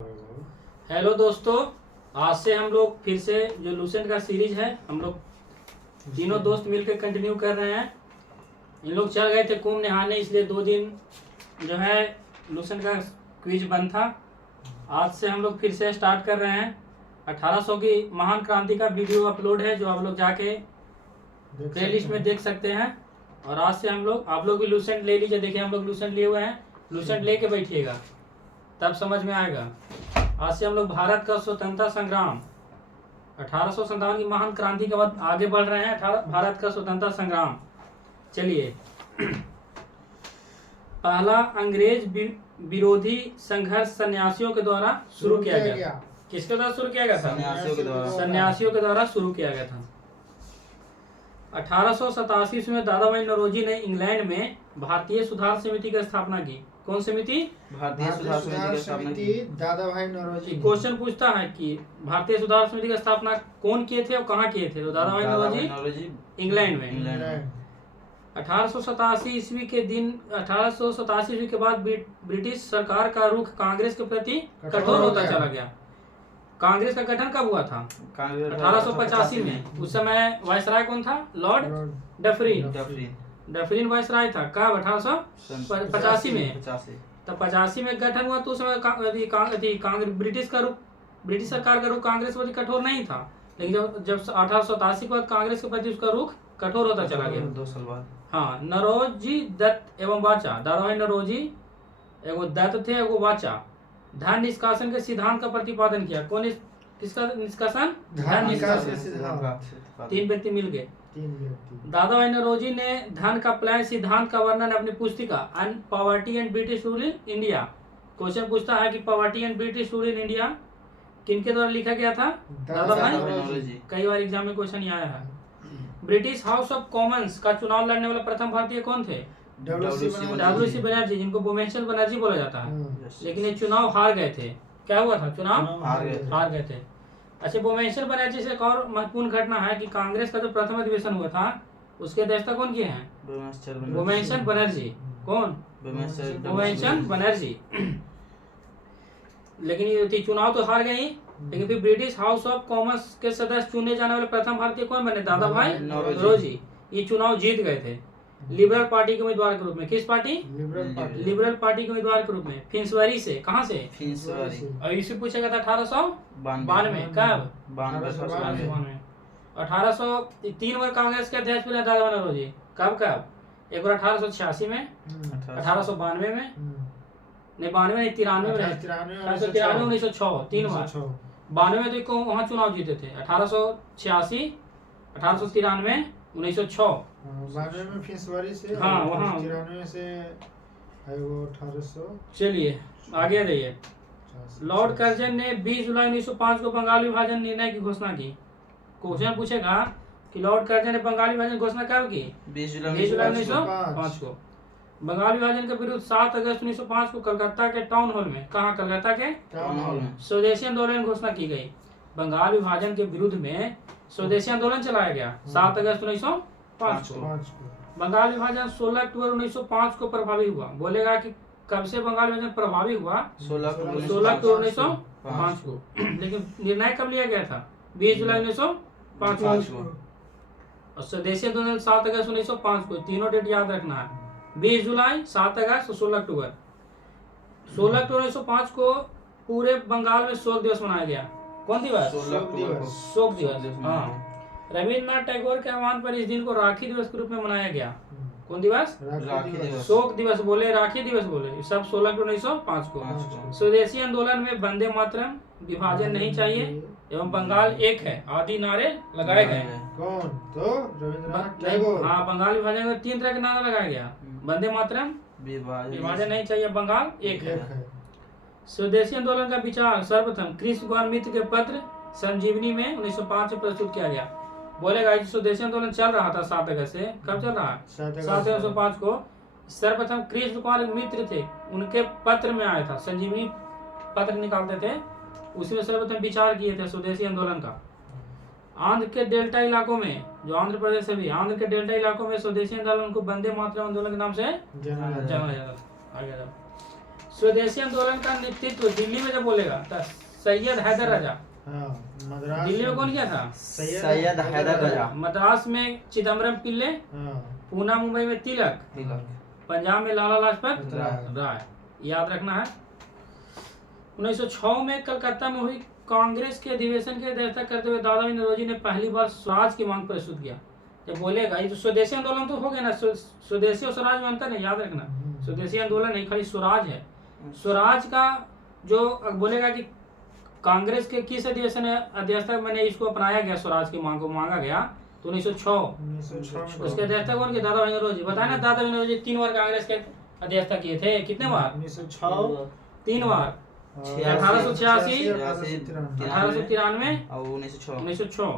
Hello दोस्तों, आज से हम लोग फिर से जो लूसेंट का सीरीज है हम लोग तीनों दोस्त मिलकर कंटिन्यू कर रहे हैं। इन लोग चल गए थे कुंभ नहाने, इसलिए 2 दिन जो है लूसेंट का क्विज बंद था। आज से हम लोग फिर से स्टार्ट कर रहे हैं। 1800 की महान क्रांति का वीडियो अपलोड है जो आप लोग जाके प्ले लिस्ट में देख सकते हैं। और आज से हम लोग आप लोग भी लूसेंट ले लीजिए। देखिए हम लोग लूसेंट लिए हुए हैं, लूसेंट लेके बैठिएगा तब समझ में आएगा। आज से हम लोग भारत का स्वतंत्रता संग्राम 1857 की महान क्रांति के बाद आगे बढ़ रहे हैं। भारत का स्वतंत्रता संग्राम। चलिए पहला अंग्रेज विरोधी संघर्ष सन्यासियों के द्वारा शुरू किया गया। किसके द्वारा शुरू किया गया था? सन्यासियों के द्वारा शुरू किया गया था। 1887 में दादा भाई नौरोजी ने इंग्लैंड में भारतीय सुधार समिति की स्थापना की। कौन समिति? भारतीय सुधार समिति की समिति दादा भाई नौरोजी। क्वेश्चन पूछता है कि भारतीय सुधार समिति की स्थापना कौन किए थे और कहाँ किए थे? तो दादा भाई नौरोजी इंग्लैंड में। 1887 ईस्वी के दिन 1887 ईस्वी के बाद ब्रिटिश सरकार का रुख कांग्रेस के प्रति कठोर होता चला गया। कांग्रेस का गठन कब हुआ था? 1885 में। उस समय वायसराय कौन था? लॉर्ड डफरिन वायसराय था। कब? 1885 में। तब 85 में गठन हुआ तो उस समय ब्रिटिश सरकार का रुख कांग्रेस के प्रति कठोर नहीं था। लेकिन जब 1887 के बाद कांग्रेस के प्रति उसका रुख कठोर होता चला गया। 2 साल बाद। हाँ, नौरोजी दत्त एवं वाचा। दादा भाई नौरोजी एगो दत्त थे एगो वाचा धन निष्कासन के सिद्धांत का प्रतिपादन किया। कौन किसका निष्कासन? धन निष्कासन। 3 व्यक्ति मिल गए। दादा भाई नौरोजी ने धन का प्लान सिद्धांत का वर्णन अपनी पुस्तिका poverty and British rule in India. Question पूछता है कि poverty and British rule in India किनके द्वारा लिखा गया था? दादा भाई नौरोजी। कई बार एग्जाम में क्वेश्चन आया है। ब्रिटिश हाउस ऑफ कॉमन्स का चुनाव लड़ने वाला प्रथम भारतीय कौन थे? डब्ल्यू.सी. बनर्जी, जिनको भूमेश्वर बनर्जी बोला जाता है। लेकिन ये चुनाव हार गए थे। क्या हुआ था? चुनाव हार गए थे। अच्छा, भूमेश्वर बनर्जी से एक और महत्वपूर्ण घटना है कि कांग्रेस का जो प्रथम अधिवेशन हुआ था उसके अध्यक्षता कौन किए हैं? भूमेश्वर बनर्जी। कौन? भूमेश्वर बनर्जी। लेकिन ये चुनाव तो हार गई, लेकिन फिर ब्रिटिश हाउस ऑफ कॉमन्स के सदस्य चुने जाने वाले प्रथम भारतीय कौन बने? दादा भाई नौरोजी। ये चुनाव जीत गए थे लिबरल पार्टी के उम्मीदवार के रूप में। किस पार्टी? लिबरल पार्टी के उम्मीदवार के रूप में। फिंसवरी से। कहाँ से? फिंसवरी। और इसे पूछा गया था 1892। कब? 1803 में कांग्रेस के अध्यक्ष बने दादा भाई नौरोजी। कब? एक बार 1886 में, 1892 में, नहीं 92 नहीं 93 में, 1993 1906 3 बार। 92 में तो वहाँ चुनाव जीते थे। 1886, 1893, 1906। 92 में फिंसवरी से। हाँ वहाँ 93 से है वो 1800। चलिए आगे रहिए। लॉर्ड कर्जन ने 20 जुलाई 1905 को बंगाल विभाजन निर्णय की घोषणा की। क्वेश्चन पूछेगा कि लॉर्ड कर्जन ने बंगाल विभाजन घोषणा कब की? 20 जुलाई 1905 को। बंगाल विभाजन के विरुद्ध 7 अगस्त 1905 को कलकत्ता के टाउन हॉल में, कहाँ? कलकत्ता के टाउन हॉल में स्वदेशी आंदोलन घोषणा की गई। बंगाल विभाजन के विरुद्ध में स्वदेशी आंदोलन चलाया गया 7 अगस्त 1905 को। बंगाल विभाजन 16 अक्टूबर 1905 को प्रभावी हुआ। बोलेगा कि कब से बंगाल विभाजन प्रभावी हुआ? 16 अक्टूबर 1905 को। लेकिन निर्णय कब लिया गया था? 20 जुलाई 1905 को। और स्वदेशी आंदोलन 7 अगस्त 1905 को। तीनों डेट याद रखना है। 20 जुलाई, 7 अगस्त, 16 अक्टूबर। 16 अक्टूबर 1905 को पूरे बंगाल में शोक दिवस मनाया गया। कौन दिवस? शोक दिवस। हाँ, रविन्द्रनाथ टैगोर के आह्वान पर इस दिन को राखी दिवस के रूप में मनाया गया। कौन दिवस? राखी दिवस। शोक दिवस बोले, राखी दिवस बोले, सब 16 अक्टूबर 1905 को। स्वदेशी आंदोलन में वंदे मातरम, विभाजन नहीं चाहिए एवं बंगाल एक है आदि नारे लगाए गए। कौन? तो रविन्द्रनाथ टैगोर। हाँ, बंगाल विभाजन में 3 तरह के नारा लगाया गया। वंदे मातरम, विभाजन नहीं चाहिए, बंगाल एक है। स्वदेशी आंदोलन का विचार सर्वप्रथम कृष्ण कुमार मित्र के पत्र संजीवनी में 1905 में प्रस्तुत किया गया। बोलेगा स्वदेशी आंदोलन चल रहा था 7 अगस्त से। कब चल रहा है? 7 अगस्त 1905 को। सर्वप्रथम कृष्ण कुमार मित्र थे, उनके पत्र में आया था। संजीवनी पत्र निकालते थे, उसमें सर्वप्रथम विचार किए थे स्वदेशी आंदोलन का। आंध्र के डेल्टा इलाकों में, जो आंध्र प्रदेश है भी, आंध्र के डेल्टा इलाकों में स्वदेशी आंदोलन को वंदे मातरम आंदोलन के नाम से जाना जाता था। आगे जाओ। स्वदेशी आंदोलन का नेतृत्व दिल्ली में जब बोलेगा तो सैयद हैदर रजा। हाँ, मद्रास दिल्ली में कौन किया था? सैयद हैदर रजा। मद्रास में चिदम्बरम पिल्ले, हाँ, पूना मुंबई में तिलक, पंजाब में लाला लाजपत राय। याद रखना है। 1906 में कलकत्ता में हुई कांग्रेस के अधिवेशन की अध्यक्षता करते हुए दादा भाई नौरोजी ने पहली बार स्वराज की मांग प्रस्तुत किया। जब बोलेगा ये तो स्वदेशी आंदोलन तो हो गया ना, स्वदेशी और स्वराज में अंतर है, याद रखना। स्वदेशी आंदोलन नहीं, खाली स्वराज है। स्वराज का जो बोलेगा कि कांग्रेस के किस अधिवेशन अध्यक्षता मैंने इसको अपनाया गया, स्वराज की मांग को मांगा गया, तो 1906 उसके अध्यक्षता कौन के? दादा भाई नौरोजी। बताया ना, दादा भाई नौरोजी 3 बार कांग्रेस के अध्यक्षता किए थे। कितने बार? 1906 3 बार, 1886, 1893 और 1906।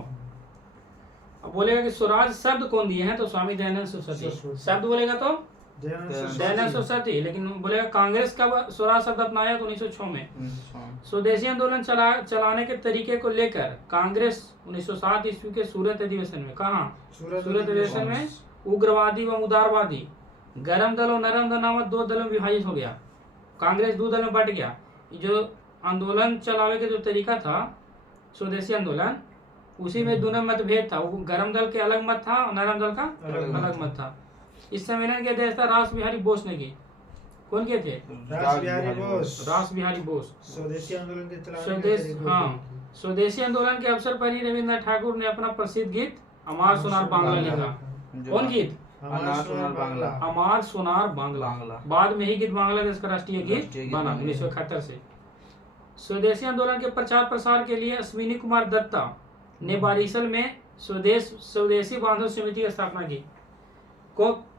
अब बोलेगा कि स्वराज शब्द कौन दिए हैं, तो स्वामी दयानंद सरस्वती। शब्द बोलेगा तो दयानंद सरस्वती, लेकिन बोलेगा कांग्रेस का स्वराज शब्द अपनाया तो 1906 में। स्वदेशी आंदोलन चलाने के तरीके को लेकर कांग्रेस 1907 ईस्वी के सूरत अधिवेशन में, कहा सूरत अधिवेशन में, उग्रवादी व उदारवादी गरम दल और नरम दल नामक 2 दलों में विभाजित हो गया। कांग्रेस 2 दलों में बट गया। जो आंदोलन चलावे के जो तरीका था स्वदेशी आंदोलन, उसी में दोनों मतभेद था। वो गरम दल के अलग मत था और नरम दल का अलग मत था। इस सम्मेलन की अध्यक्षता रास बिहारी बोस ने की। कौन किए थे? रास बिहारी बोस। स्वदेशी आंदोलन के स्वदेशी आंदोलन के अवसर पर ही रविन्द्रनाथ ठाकुर ने अपना प्रसिद्ध गीत अमार सोनार बांग्ला लिखा। कौन गीत? अमार सोनार बांग्ला। बाद में ही गीत बांग्लादेश का राष्ट्रीय गीत बना 1971 से। स्वदेशी आंदोलन के प्रचार प्रसार के लिए अश्विनी कुमार दत्ता ने बारिशल में स्वदेशी बांधव समिति की स्थापना की।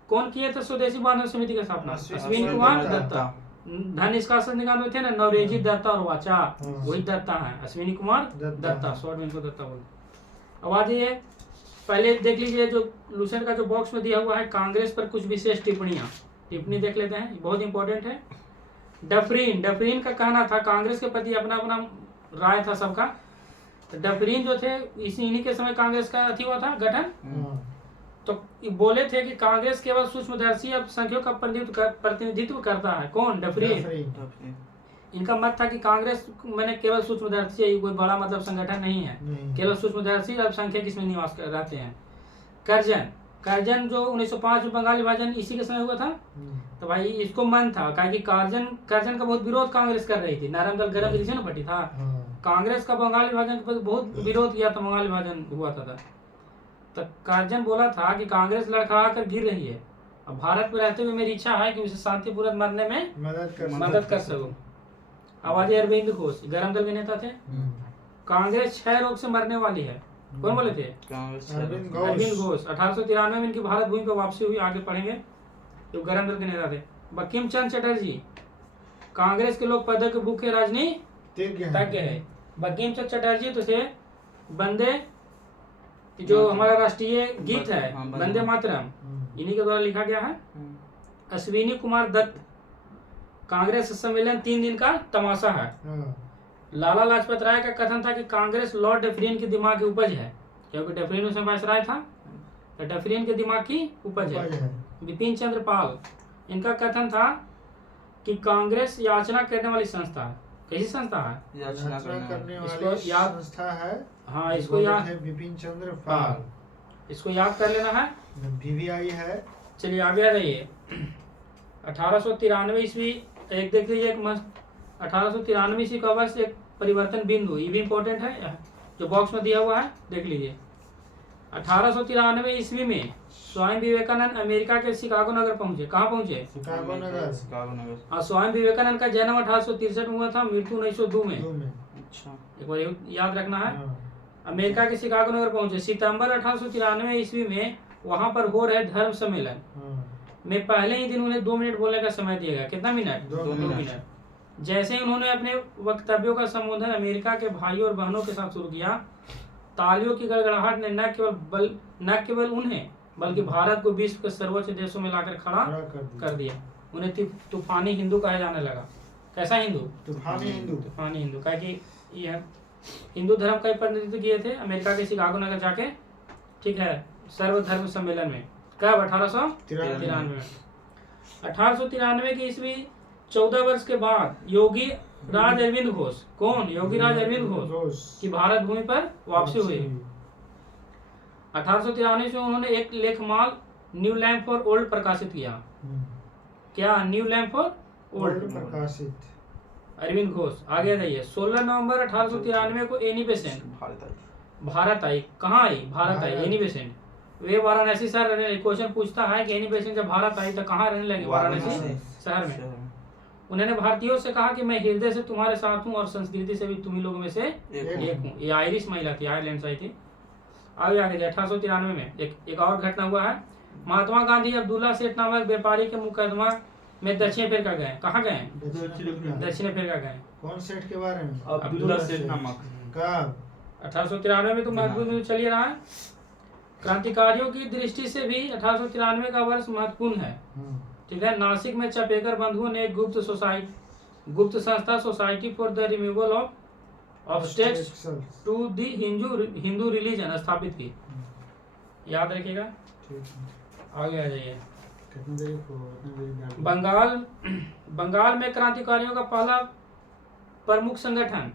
कौन किए थे स्वदेशी बांधव समिति की स्थापना? अश्विनी कुमार दत्ता। धन निष्कासन निकाल थे ना, नवरेजी दत्ता और वाचा, वही दत्ता है, अश्विनी कुमार दत्ता। शॉर्ट में इनको दत्ता बोलते। अब आ जाइए, पहले देख लीजिए जो लूसेंट का जो बॉक्स में दिया हुआ है, कांग्रेस पर कुछ विशेष टिप्पणी देख लेते हैं, बहुत इंपॉर्टेंट है। डफरीन का कहना था कांग्रेस के प्रति अपना अपना राय था सबका। तो डफरीन जो थे इन्हीं के समय कांग्रेस का अथी हुआ था गठन। तो बोले थे कि कांग्रेस केवल सूक्ष्मदर्शी अल्पसंख्यकों का प्रतिनिधित्व करता है। कौन? डफरीन। इनका मत था कि कांग्रेस मैंने केवल सूक्ष्मदर्शी है, कोई बड़ा मतलब संगठन नहीं है, केवल सूक्ष्मदर्शी अल्पसंख्यक इसमें निवास रहते हैं। करजन जो 1905 में बंगाल विभाजन इसी के समय हुआ था। तो भाई इसको मन था, कि करजन का बहुत विरोध कांग्रेस कर रही थी। नारायण दल गरम इलेक्शन फटी था, कांग्रेस का बंगाल विभाजन के बहुत विरोध किया था, बंगाल विभाजन हुआ था। तो करजन बोला था कि कांग्रेस लड़खड़ा कर गिर रही है, अब भारत में रहते हुए मेरी इच्छा है कि उसे शांतिपूर्वक मरने में मदद कर सकूं। आवाज अरविंद घोष गरम दल के नेता थे। कांग्रेस क्षय रोग से मरने वाली है। कौन बोले थे? अरविंद घोष। 1893 में इनकी भारत भूमि पर वापसी हुई, आगे पढ़ेंगे। जो गरम दल के नेता थे। बंकिम चंद्र चटर्जी कांग्रेस के लोग पद के भूखे राजनीतिज्ञ है। बंकिम चंद्र चटर्जी तो थे वंदे, जो हमारा राष्ट्रीय गीत है वंदे मातरम, इन्हीं के द्वारा लिखा गया है। अश्विनी कुमार दत्त कांग्रेस सम्मेलन 3 दिन का तमाशा है। लाला लाजपत राय का कथन था कि कांग्रेस लॉर्ड डफरीन के दिमाग की उपज है, क्योंकि डफरीन उसमें वायसराय था, तो डफरीन के दिमाग की उपज है। बिपिन चंद्र पाल इनका कथन था कि कांग्रेस याचना करने वाली संस्था है। कैसी संस्था है? याचना करने इसको वाली याद संस्था है। हाँ, इसको याद है बिपिन चंद्र पाल, इसको याद कर लेना है। VVI है। चलिए आगे आ जाइए। 1893 ईस्वी एक देख लीजिए, एक मस्त 1893 ईस्वी का वर्ष एक परिवर्तन बिंदु, ये भी इम्पोर्टेंट है, जो बॉक्स में दिया हुआ है देख लीजिए। 1893 ईस्वी में स्वामी विवेकानंद अमेरिका के शिकागो नगर पहुंचे। कहाँ पहुंचे? शिकागो नगर। हाँ, स्वामी विवेकानंद का जन्म 1863 में हुआ था, मृत्यु 1902 में। अच्छा, एक बार याद रखना है। अमेरिका के शिकागो नगर पहुंचे। सितंबर 1893 ईस्वी में वहां पर हो रहे धर्म सम्मेलन में पहले ही दिन उन्हें 2 मिनट बोलने का समय दिया गया। कितना मिनट? 2 मिनट। जैसे ही उन्होंने अपने वक्तव्यों का संबोधन अमेरिका के भाइयों और बहनों के साथ शुरू किया, तालियों की गड़गड़ाहट ने न केवल उन्हें बल्कि भारत को विश्व के सर्वोच्च देशों में लाकर खड़ा कर दिया। उन्हें तूफानी हिंदू कहा जाने लगा। कैसा हिंदू? तूफानी हिंदू। कहा कि यह हिंदू धर्म का प्रतिनिधित्व किए थे अमेरिका के शिकागो नगर जाके, ठीक है, सर्वधर्म सम्मेलन में। कब? 1893 में। 1893 की ईस्वी 14 वर्ष के बाद योगी राज अरविंद घोष, कौन? योगी राज अरविंद घोष की भारत भूमि पर वापसी हुई। 1893 में उन्होंने एक लेखमाल न्यू लैम्प फॉर ओल्ड प्रकाशित किया। क्या? न्यू लैम्प फॉर ओल्ड प्रकाशित, अरविंद घोष। आगे जाइए। 16 नवंबर 1893 को एनी बेसेंट भारत आई। कहाँ आई? भारत आई। एनी बेसेंट वे वाराणसी शहर रहने। क्वेश्चन पूछता है कि एनी बेसेंट जब भारत आई तो कहाँ रहने लगे? वाराणसी शहर में। उन्होंने भारतीयों से कहा कि मैं हृदय से तुम्हारे साथ हूँ और संस्कृति से भी तुम्ही लोगों में से एक हूँ। ये आयरिश महिला थी, आयरलैंड से आई थी। आगे 1893 में एक और घटना हुआ है। महात्मा गांधी अब्दुल्ला सेठ नामक व्यापारी के मुकदमा में दक्षिण अफ्रीका गए। कहाँ गए? दक्षिण अफ्रीका गए। कौन सेठ के बारे में? अब्दुल्ला सेठ नामक। कब? 1893 में। तो महत्वपूर्ण चलिए रहा है। क्रांतिकारियों की दृष्टि से भी 1893 का वर्ष महत्वपूर्ण है। ठीक है। नासिक में चपेकर बंधुओं ने एक गुप्त संस्था society for the removal of obstacles to the Hindu religion स्थापित की। याद रखिएगा। आगे आ जाइए। बंगाल में क्रांतिकारियों का पहला प्रमुख संगठन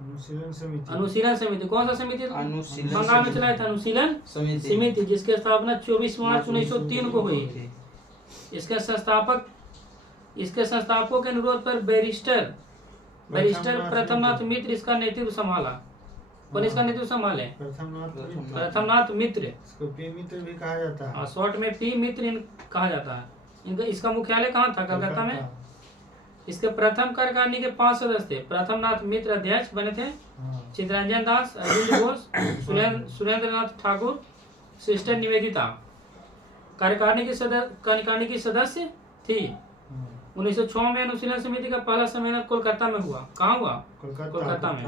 अनुशीलन समिति। कौन सा समिति? बंगाल में चलाया था अनुशीलन समिति, जिसकी स्थापना 24 मार्च 1903 को हुई। इसके संस्थापकों के अनुरोध पर बैरिस्टर प्रथमनाथ मित्र इसका नेतृत्व संभाला। कौन इसका नेतृत्व संभाले? प्रथमनाथ मित्र। इसको पी मित्र भी कहा जाता है। शॉर्ट में पी मित्र कहा जाता है। इसका मुख्यालय कहाँ था? कलकत्ता में। इसके प्रथम कार्यकारिणी के 5 सदस्य थे। प्रथमनाथ मित्र अध्यक्ष बने थे। चित्तरंजन दास, अरविंद घोष, सुरेंद्र नाथ ठाकुर, सिस्टर निवेदिता कार्यकारिणी की सदस्य थी। 1906 में अनुशीलन समिति का पहला सम्मेलन कोलकाता में हुआ। कहाँ हुआ? कोलकाता में।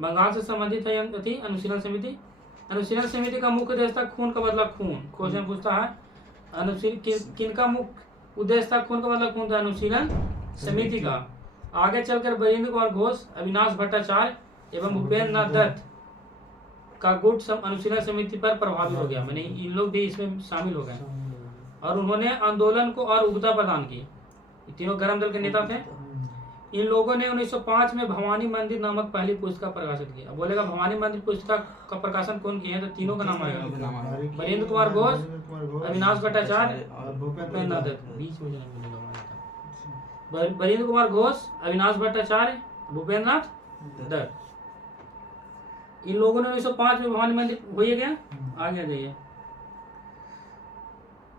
बंगाल से संबंधित है थी अनुशीलन समिति। अनुशीलन समिति का मुख्य उद्देश्य था खून का बदला खून। क्वेश्चन पूछता है किनका मुख्य उद्देश्य था खून का बदला खून? था अनुशीलन समिति का। आगे चलकर बरिंद्र कुमार घोष, अविनाश भट्टाचार्य एवं भूपेंद्र नाथ दत्त का गुट अनुशीलन समिति पर प्रभावित हो गया। मैंने इन लोग भी इसमें शामिल हो गए और उन्होंने आंदोलन को और उगता प्रदान की। तीनों गरम दल के नेता थे। इन लोगों ने 1905 में भवानी मंदिर नामक पहली पुस्तक प्रकाशित किया। बोलेगा भवानी मंदिर पुस्तक का प्रकाशन कौन किया है? तो तीनों का नाम आएगा। बरिंद्र कुमार घोष, अविनाश भट्टाचार्य और भूपेंद्र नाथ दत्त। बीच में बरिंद्र कुमार घोष, अविनाश भट्टाचार्य, भूपेंद्र नाथ दत्त। इन लोगों ने 1905 में भवानी मंदिर हो गया। आगे जाइए।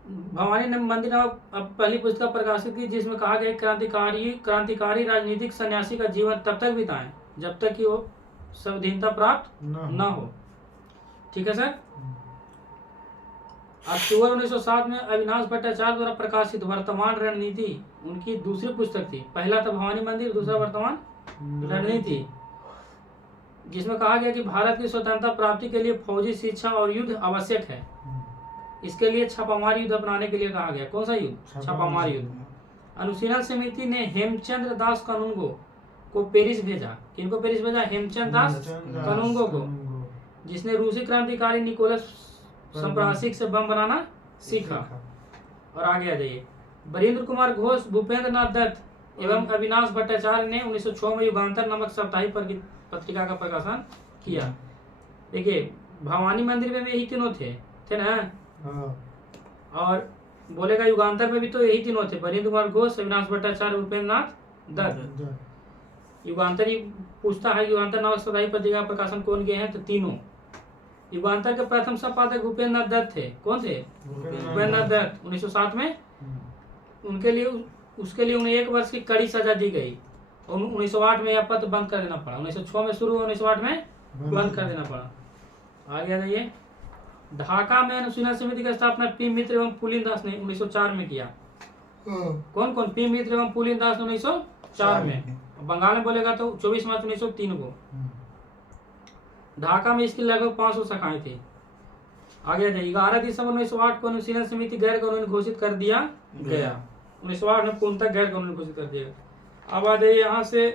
भवानी मंदिर नामक पहली पुस्तक प्रकाशित की, जिसमें कहा गया क्रांतिकारी राजनीतिक सन्यासी का जीवन तब तक बिताएं जब तक कि वो स्वाधीनता प्राप्त न हो। ठीक है सर। अक्टूबर 1907 में अविनाश भट्टाचार्य द्वारा प्रकाशित वर्तमान रणनीति उनकी दूसरी पुस्तक थी। पहला था भवानी मंदिर, दूसरा वर्तमान रणनीति, जिसमें कहा गया कि भारत की स्वतंत्रता प्राप्ति के लिए फौजी शिक्षा और युद्ध आवश्यक है। इसके लिए छापामार युद्ध अपनाने के लिए कहा गया। कौन सा युद्ध? छापामार युद्ध। अनुशीलन समिति ने हेमचंद्र दास कानूनगो को पेरिस भेजा। किनको पेरिस भेजा? हेमचंद्र दास कानूनगो को, जिसने रूसी क्रांतिकारी निकोलस संप्रासिक से बम बनाना सीखा। और आगे आ जाइए। बरिंद्र कुमार घोष, भूपेंद्र नाथ दत्त एवं अविनाश भट्टाचार्य ने 1906 में युगांतर नामक साप्ताहिक पत्रिका का प्रकाशन किया। देखिए भवानी मंदिर में भी यही तीनों थे ना। और बोलेगा युगांतर में भी तो यही तीनों थे, बरिंद्र कुमार घोष, अविनाश भट्टाचार्य, भूपेंद्र नाथ दत्त। युगांतर ही पूछता है युगांतर नामक साप्ताहिक पत्रिका का प्रकाशन कौन किए हैं? तो तीनों। युगांतर के प्रथम संपादक भूपेंद्र नाथ दत्त थे। कौन थे? भूपेंद्र नाथ दत्त। 1907 में उसके लिए उन्हें 1 वर्ष की कड़ी सजा दी गई और 1908 में यह पत्र बंद कर देना पड़ा। 1906 में शुरू हुआ, 1908 में बंद कर देना पड़ा। आगे आ जाइए। ढाका में अनुशीलन समिति की स्थापना पी मित्र एवं पुलिन दास ने 1904 में किया। कौन कौन? पी मित्र एवं पुलिन दास ने 1904 में। बंगाल में बोलेगा तो 24 मार्च 1903 को। ढाका में इसकी लगभग 500 शाखाएं थी। आगे 11 दिसंबर 1908 को अनुशीलन समिति गैर कानूनी घोषित कर दिया गया। 1908 में पूर्णतः गैर कानूनी घोषित कर दिया। अब आ जाइए यहाँ से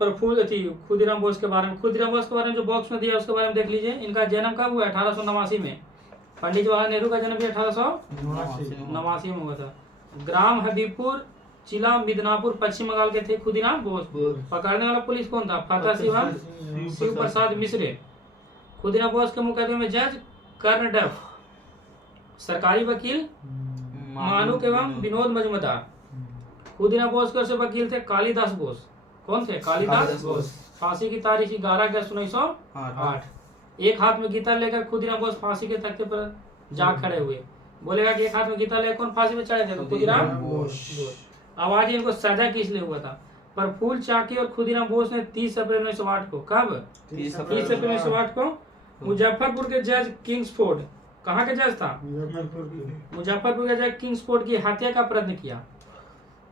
खुदीराम बोस के बारे में। खुदीराम बोस के बारे में जो बॉक्स में दिया उसके बारे में देख लीजिए। इनका जन्म कब हुआ? 1889 में। पंडित जवाहरलाल नेहरू का जन्म भी 1889 में हुआ था। ग्राम हबीबपुर जिला मिदनापुर पश्चिम बंगाल के थे खुदीराम बोस। पकड़ने वाला पुलिस कौन था? फतेह शिव प्रसाद मिश्रे। खुदीराम बोस के मुकदमे में जज कर्ण डफ, सरकारी वकील मानुक एवं विनोद मजूमदार। खुदीराम बोस के से वकील थे कालिदास बोस। कौन थे? कालिदास बोस। फांसी की तारीख 11 अगस्त 1908। एक हाथ में गीता लेकर खुदीराम बोस फांसी के तख्ते पर जा खड़े हुए। बोलेगा कि एक हाथ में गीता लेकर कौन फांसी पे चढ़े थे? तो खुदीराम बोस। आवाज इनको सजा किस लिए हुआ था? प्रफुल्ल चाकी और खुदीराम बोस ने 30 अप्रैल 1908 को, कब? 30 अप्रैल 1908 को मुजफ्फरपुर के जज किंग्सफोर्ड, कहाँ के जज था? मुजफ्फरपुर के जज किंग्सफोर्ड की हत्या का प्रयत्न किया।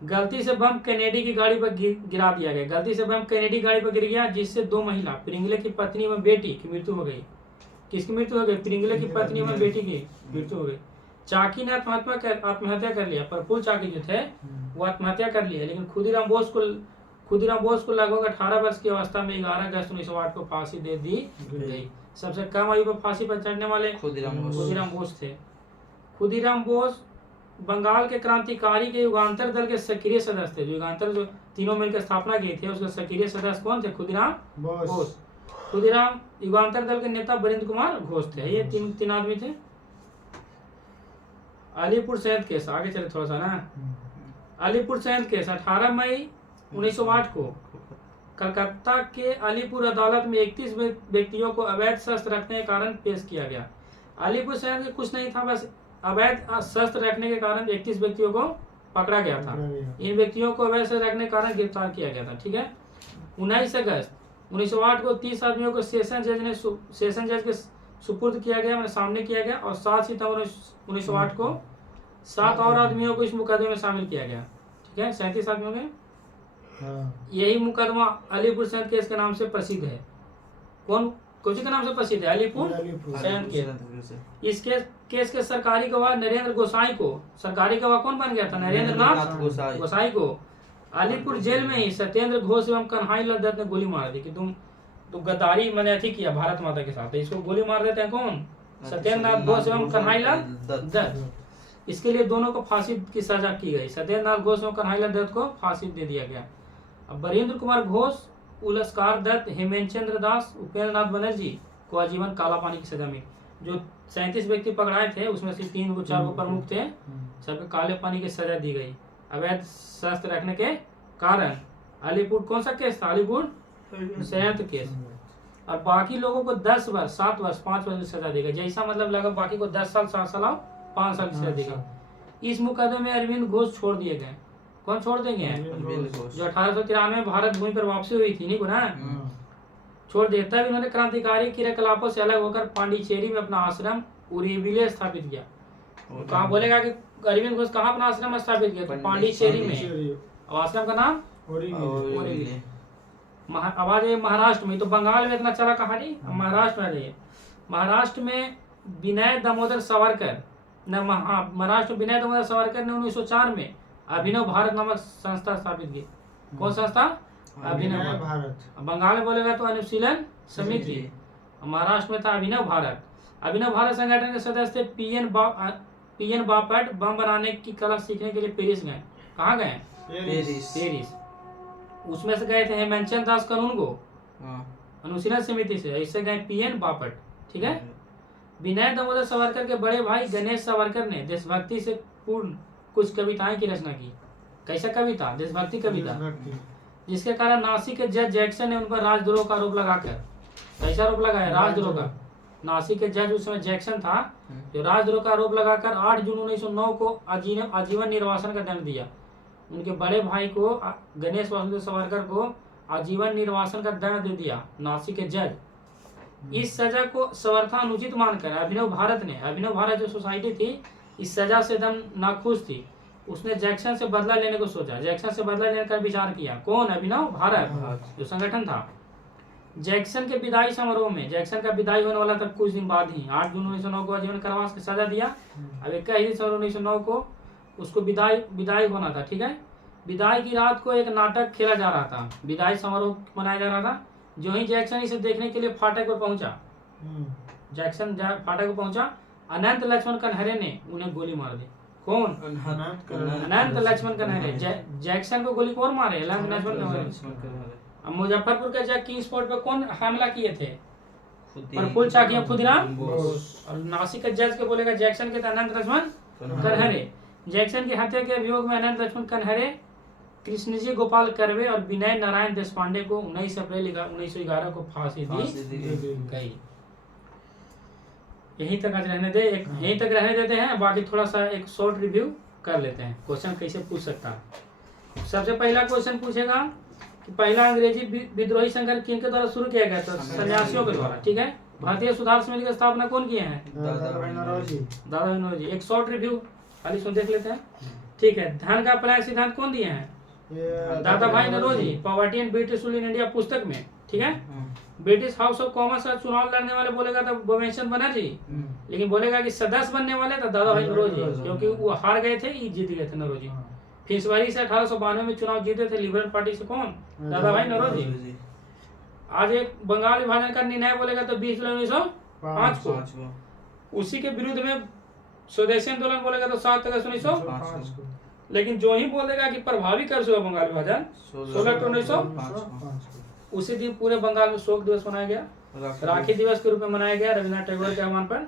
गलती से बम कैनेडी की गाड़ी पर गिरा दिया गया। गलती से बम कैनेडी गाड़ी पर गिर गया, जिससे 2 महिला प्रिंगले की पत्नी एवं बेटी की मृत्यु हो गई। किसकी मृत्यु हो गई? प्रिंगले की पत्नी एवं बेटी की मृत्यु हो गई। चाकी ने आत्महत्या कर लिया। प्रफुल्ल चाकी जो थे वो आत्महत्या कर लिया, लेकिन खुदीराम बोस को लगभग 18 वर्ष की अवस्था में 11 अगस्त 1908 को फांसी दे दी गई। सबसे कम आयु पर फांसी पर चढ़ने वाले खुदीराम बोस थे। खुदीराम बोस बंगाल के क्रांतिकारी के युगांतर दल के सक्रिय सदस्य थे। जो युगांतर जो तीनों मिलकर स्थापना की थी, उसके सक्रिय सदस्य कौन थे? खुदीराम बोस। खुदीराम युगांतर दल के नेता बरिंद्र कुमार घोष थे। ये तीन आदमी थे। अलीपुर संयंत्र केस, आगे चले थोड़ा सा ना। अलीपुर संयंत्र केस 18 मई 1908 को कलकत्ता के अलीपुर अदालत में 31 व्यक्तियों को अवैध शस्त्र रखने के कारण पेश किया गया। अलीपुर संयंत्र में कुछ नहीं था, बस अवैध शस्त्र रखने के कारण 31 व्यक्तियों को पकड़ा गया था। इन व्यक्तियों को अवैध शस्त्र रखने के कारण गिरफ्तार किया गया था। ठीक है। 19 अगस्त 1908 को 30 आदमियों को सेशन जज के सुपुर्द किया गया, मैंने सामने किया गया। और 7 सितंबर 1908 को 7 और आदमियों को इस मुकदमे में शामिल किया गया। ठीक है, 37 आदमियों में। यही मुकदमा अलीपुर संयंत्र केस के नाम से प्रसिद्ध है। कौन के नाम से प्रसिद्ध है? अलीपुर संयंत्र केस। इस केस के सरकारी गवाह नरेंद्र गोसाई को, सरकारी गवाह कौन बन गया था? नरेंद्र नाथ गोसाई को अलीपुर जेल में ही सत्येंद्र घोष एवं कन्हई लाल दत्त ने गोली मार दी कि तुम गद्दारी मैंने अथी किया भारत माता के साथ। इसको गोली मार देते हैं कौन? सत्येंद्र नाथ घोष एवं कन्हई लाल दत्त। इसके लिए दोनों को फांसी की सजा की गई। सत्येंद्र नाथ घोष एवं कन्हई लाल दत्त को फांसी दे दिया गया। अब बरिंद्र कुमार घोष, उलस्कार दत्त, हेमेंद्र दास, उपेंद्र नाथ बनर्जी को आजीवन काला पानी की सजा मिली। जो 37 व्यक्ति पकड़ाए थे उसमें से 3 को 4 प्रमुख थे, सबको काले पानी की सजा दी गई अवैध शस्त्र रखने के कारण। अलीपुर कौन सा केस था? अलीपुर संयंत्र केस। और बाकी लोगों को 10 वर्ष, 7 वर्ष, 5 वर्ष की सजा दी गई। जैसा मतलब लगा बाकी को 10 साल, 7 साल, 5 साल की सजा दी गई। इस मुकदमे में अरविंद घोष छोड़ दिए गए। कौन छोड़ देंगे? जो 1893 में भारत भूमि पर वापसी हुई थी, नहीं को ना, छोड़ दिया। तब इन्होंने क्रांतिकारी क्रियाकलापों से अलग होकर पांडिचेरी में अपना आश्रम उरेबिले स्थापित किया। कहाँ बोलेगा कि अरविंद घोष कहाँ अपना आश्रम स्थापित किया? तो पांडिचेरी में। आश्रम का नाम उरेबिले। आवाज है महाराष्ट्र में। तो बंगाल में इतना चला कहानी, महाराष्ट्र में रही है। महाराष्ट्र में विनय दामोदर सावरकर महाराष्ट्र विनय दामोदर सावरकर ने 1904 में अभिनव भारत नामक संस्था स्थापित की। कौन संस्था? अभिनव भारत। बंगाल में बोलेगा तो अनुशीलन समिति। महाराष्ट्र में था अभिनव भारत। अभिनव भारत संगठन के सदस्य पीएन बापट बम बनाने की कला सीखने के लिए पेरिस गए। कहाँ गए? पेरिस। उसमें से गए थे हेमचंद्र दास कानूनगो अनुशीलन समिति से, इससे गए पीएन बापट। ठीक है। विनय दामोदर सावरकर के बड़े भाई गणेश सावरकर ने देशभक्ति से पूर्ण कुछ कविताएं की रचना की। कैसा कविता? देशभक्ति कविता। जिसके कारण नासिक के जज जैक्सन ने उन पर राजद्रोह का आरोप लगाकर, कैसा आरोप लगाया? राजद्रोह का। नासिक के जज उस समय जैक्सन था, जो राजद्रोह का आरोप लगाकर 8 जून 1909 को आजीवन निर्वासन का दंड दिया। उनके बड़े भाई को गणेश वासुदेव सावरकर को आजीवन निर्वासन का दंड दे दिया नासिक के जज। इस सजा को समर्था अनुचित मानकर अभिनव भारत जो सोसाइटी थी, इस सजा से एकदम नाखुश थी। उसने जैक्सन से बदला लेने को सोचा। जैक्सन से बदला लेने का विचार किया। कौन? अभिनव भारत जो संगठन था। जैक्सन के विदाई समारोह में, जैक्सन का विदाई होने वाला था कुछ दिन बाद ही, 8 जून 1909 को आजीवन कारावास की सजा दिया। अब 21 जनवरी 1909 को उसको विदाई होना था। ठीक है। विदाई की रात को एक नाटक खेला जा रहा था, विदाई समारोह मनाया जा रहा था। जो ही जैक्सन इसे देखने के लिए फाटक पर पहुंचा, जैक्सन फाटक पर पहुंचा, अनंत लक्ष्मण कन्हरे ने उन्हें गोली मार दी। कौन? अनंत लक्ष्मण कन्हैया। जैक्सन को गोली कौन मारे? अनंत लक्ष्मण कन्हैया। अब मुजफ्फरपुर के जग किंग स्पॉट पे कौन हमला किए थे? प्रफुल्ल चाकिया खुदीराम बोस। और नासिक के जज के बोलेगा जैक्सन के अनंत लक्ष्मण कन्हैया। जैक्सन की हत्या के अभियोग में अनंत लक्ष्मण कन्हैया, कृष्णजी गोपाल कर्वे और विनय नारायण देशपांडे को 19 अप्रैल 1911 को फांसी दी गई। यहीं तक आज रहने दे, यहीं तक रहने देते हैं। बाकी थोड़ा सा एक शॉर्ट रिव्यू कर लेते हैं, क्वेश्चन कैसे पूछ सकता है। सबसे पहला क्वेश्चन पूछेगा कि पहला अंग्रेजी विद्रोही संघर्ष किन के द्वारा शुरू किया गया था? सन्यासियों के द्वारा। ठीक है। भारतीय सुधार समिति की स्थापना कौन किए हैं? दादा भाई नौरोजी। एक शॉर्ट रिव्यू खाली सुन देख लेते हैं। ठीक है। धन का पलायन सिद्धांत कौन दिए हैं? Dadabhai Naoroji, poverty and British rule in India पुस्तक में। ठीक है। ब्रिटिश हाउस ऑफ कॉमन्स का चुनाव लड़ने वाले बोलेगा तो भुवनेश्वर बनर्जी, लेकिन बोलेगा कि सदस्य बनने वाले तो दादा भाई नौरोजी, क्योंकि वो हार गए थे, ये जीत गए थे नौरोजी। फिर इस बारी से 1892 में चुनाव जीते थे लिबरल पार्टी से। कौन? दादा भाई नौरोजी। आज एक बंगाल विभाजन का निर्णय बोलेगा तो 20 जुलाई 1905 को। उसी के विरुद्ध में स्वदेशी आंदोलन बोलेगा तो 7 अगस्त 1905 को। लेकिन जो ही बोलेगा कि प्रभावी कर हुआ बंगाल विभाजन 16 अक्टूबर 1905। उसी दिन पूरे बंगाल में शोक दिवस मनाया गया, राखी दिवस के रूप में मनाया गया रविन्द्रनाथ टैगोर के आह्वान पर।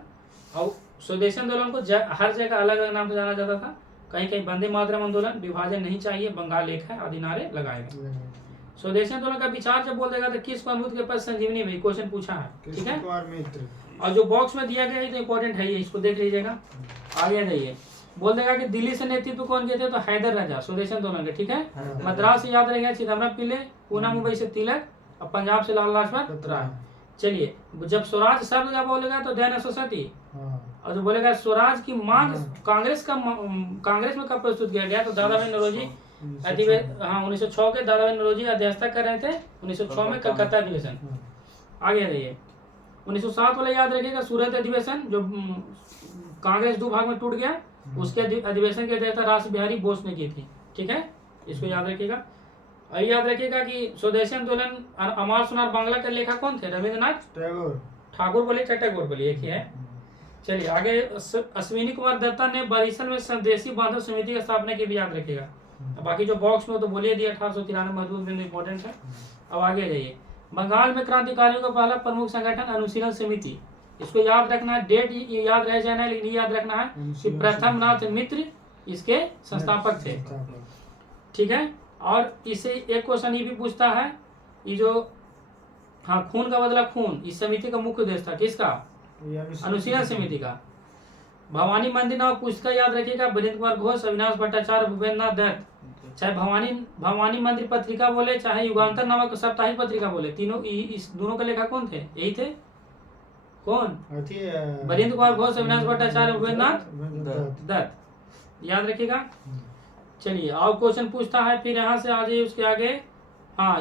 और स्वदेशी आंदोलन को हर जगह अलग अलग नाम से जाना जाता था। कहीं कहीं वंदे मातरम आंदोलन, विभाजन नहीं चाहिए, बंगाल एक है आदि नारे लगाए गए। स्वदेशी आंदोलन का विचार जब बोल देगा तो किस अमृत के पास संजीवनी में क्वेश्चन पूछा है। ठीक है। और जो बॉक्स में दिया गया है तो इम्पोर्टेंट है, ये इसको देख लीजिएगा। आगे जाइए। बोल देगा कि दिल्ली से नेतृत्व कौन किए थे? तो हैदर राजा स्वदेशी आंदोलन के। ठीक है। मद्रास से याद रहेगा चिदम्बरम पिल्ले, पूना मुंबई से तिलक और पंजाब से लाल लाजपत राय। चलिए, जब स्वराज शब्द का बोलेगा तो दयानंद सरस्वती। और जो बोलेगा स्वराज की मांग कांग्रेस में कब प्रस्तुत किया गया? तो दादा भाई नौरोजी 1906 के दादा भाई नौरोजी अध्यक्षता कर रहे थे 1906 में कलकत्ता अधिवेशन। आगे रहिए। 1907 वाला याद रखिएगा सूरत अधिवेशन, जो कांग्रेस दो भाग में टूट गया, उसके अधिवेशन की अध्यक्षता रास बिहारी बोस ने की थी। ठीक है, इसको याद रखिएगा। और याद रखिएगा कि स्वदेशी आंदोलन अमर सुनार बांग्ला के लेखक कौन थे? रविन्द्रनाथ ठाकुर बोलिए, टैगोर बोलिए, एक ही है। चलिए आगे। अश्विनी कुमार दत्ता ने बरिसल में स्वदेशी बांधव समिति की स्थापना की भी याद रखिएगा। बाकी जो बॉक्स में तो बोलिए दिया 1893 महत्वपूर्ण बिंदु इंपॉर्टेंट है। अब आगे जाइए। बंगाल में क्रांतिकारियों का पहला प्रमुख संगठन अनुशीलन समिति, इसको याद रखना है। डेट याद रह जाना है, लेकिन याद रखना है कि प्रथम नाथ मित्र इसके संस्थापक थे। ठीक है। और इसे एक क्वेश्चन ये भी पूछता है, ये जो खून का बदला खून, इस समिति का मुख्य उद्देश्य था किसका? अनुशीलन समिति का। भवानी मंदिर नाम पुस्तक याद रखिएगा, वीरेंद्र कुमार घोष, अविनाश भट्टाचार्य, भूपेंद्र नाथ दत्त। चाहे भवानी मंदिर पत्रिका बोले, चाहे युगांतर नामक साप्ताहिक पत्रिका बोले, तीनों इस दोनों के लेखक कौन थे? यही थे। कौन? वीरेंद्र कुमार घोष, अविनाश भट्टाचार्य, भूपेंद्र नाथ दत्त। याद रखिएगा। चलिए, और क्वेश्चन पूछता है फिर यहाँ से आ जाइए उसके आगे।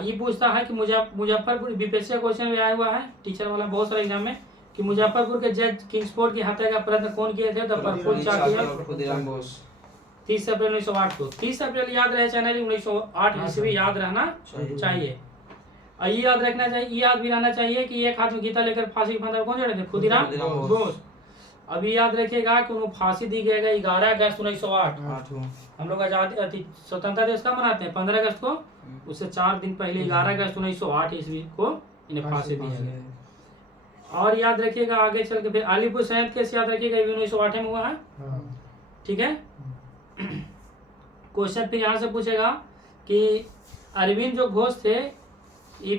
ये पूछता है कि मुजफ्फरपुर बीपीएससी क्वेश्चन भी आया हुआ है टीचर वाला बहुत सारे एग्जाम में, कि मुजफ्फरपुर के जज किंग्सफोर्ड की हत्या का प्रयत्न कौन किए थे? तो प्रफुल्ल चाकिया खुदीराम बोस। 30 अप्रैल 1908 को। 30 अप्रैल याद रहे चैनल 1908 ईस्वी याद रहना चाहिए। और ये याद रखना चाहिए, ये याद भी रहना चाहिए कि एक हाथ में गीता लेकर फांसी के फंदे कौन चढ़े थे? खुदीराम बोस। अभी याद रखिएगा कि उन्हें फांसी दी गई 11 अगस्त 1908। हम लोग आजादी स्वतंत्रता दिवस कब मनाते हैं? 15 अगस्त को। उससे 4 दिन पहले 11 अगस्त 1908 ईस्वी को इन्हें फांसी दी गई। और याद रखिएगा आगे चल के फिर अलीपुर संयंत्र केस याद रखिएगा, 1908 में हुआ है। ठीक है। क्वेश्चन फिर यहाँ से पूछेगा कि अरविंद जो घोष थे, ये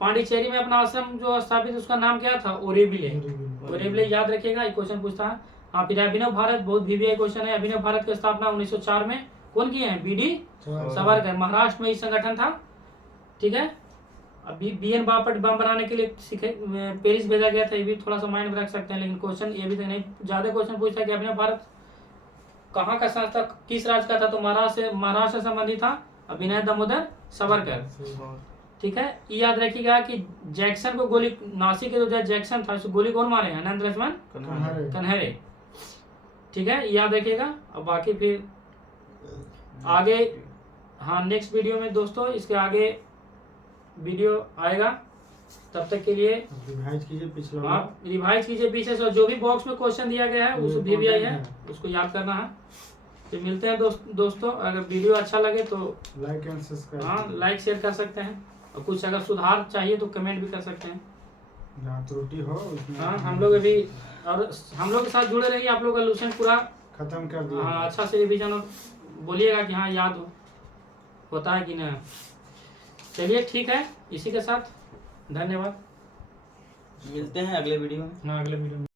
पांडिचेरी में अपना आश्रम जो स्थापित, उसका नाम क्या था? ओरेबिले याद रखिएगा, ये क्वेश्चन पूछता है। हाँ, फिर अभिनव भारत, बहुत वीवीआई क्वेश्चन है। अभिनव भारत की स्थापना 1904 में कौन किए हैं? बीडी सावरकर। महाराष्ट्र में ये संगठन था। ठीक है। अभी बीएन बापट बम बनाने के लिए पेरिस भेजा गया था, ये भी थोड़ा सा माइंड में रख सकते हैं, लेकिन क्वेश्चन ये भी तो नहीं ज्यादा क्वेश्चन पूछता है कि अभिनव भारत कहाँ का संस्था, किस राज्य का था? तो महाराष्ट्र से संबंधित था, अभिनय दामोदर सावरकर। ठीक है। ये याद रखिएगा कि जैक्सन को गोली, नासिक के जो जैक्सन था, उसको गोली कौन मारे? अनंत लक्ष्मण कन्हैया। ठीक है, याद रखिएगा। अब बाकी फिर आगे, हाँ, नेक्स्ट वीडियो में दोस्तों इसके आगे वीडियो आएगा। तब तक के लिए रिवाइज कीजिए पिछला आप रिवाइज कीजिए पीछे से, जो भी बॉक्स में क्वेश्चन दिया गया है उस भी आई है उसको याद करना है। तो मिलते हैं दोस्तों, अगर वीडियो अच्छा लगे तो लाइक एंड सब्सक्राइब, हाँ लाइक शेयर कर सकते हैं, और कुछ अगर सुधार चाहिए तो कमेंट भी कर सकते हैं। जहाँ त्रुटि हो उसमें हाँ हम लोग अभी और हम लोग के साथ जुड़े रहिए, आप लोग का लूसेंट पूरा खत्म कर दिया। हाँ अच्छा से रिवीजन और बोलिएगा कि हाँ याद होता है कि नहीं। चलिए ठीक है, इसी के साथ धन्यवाद, मिलते हैं अगले वीडियो में। हाँ अगले वीडियो में।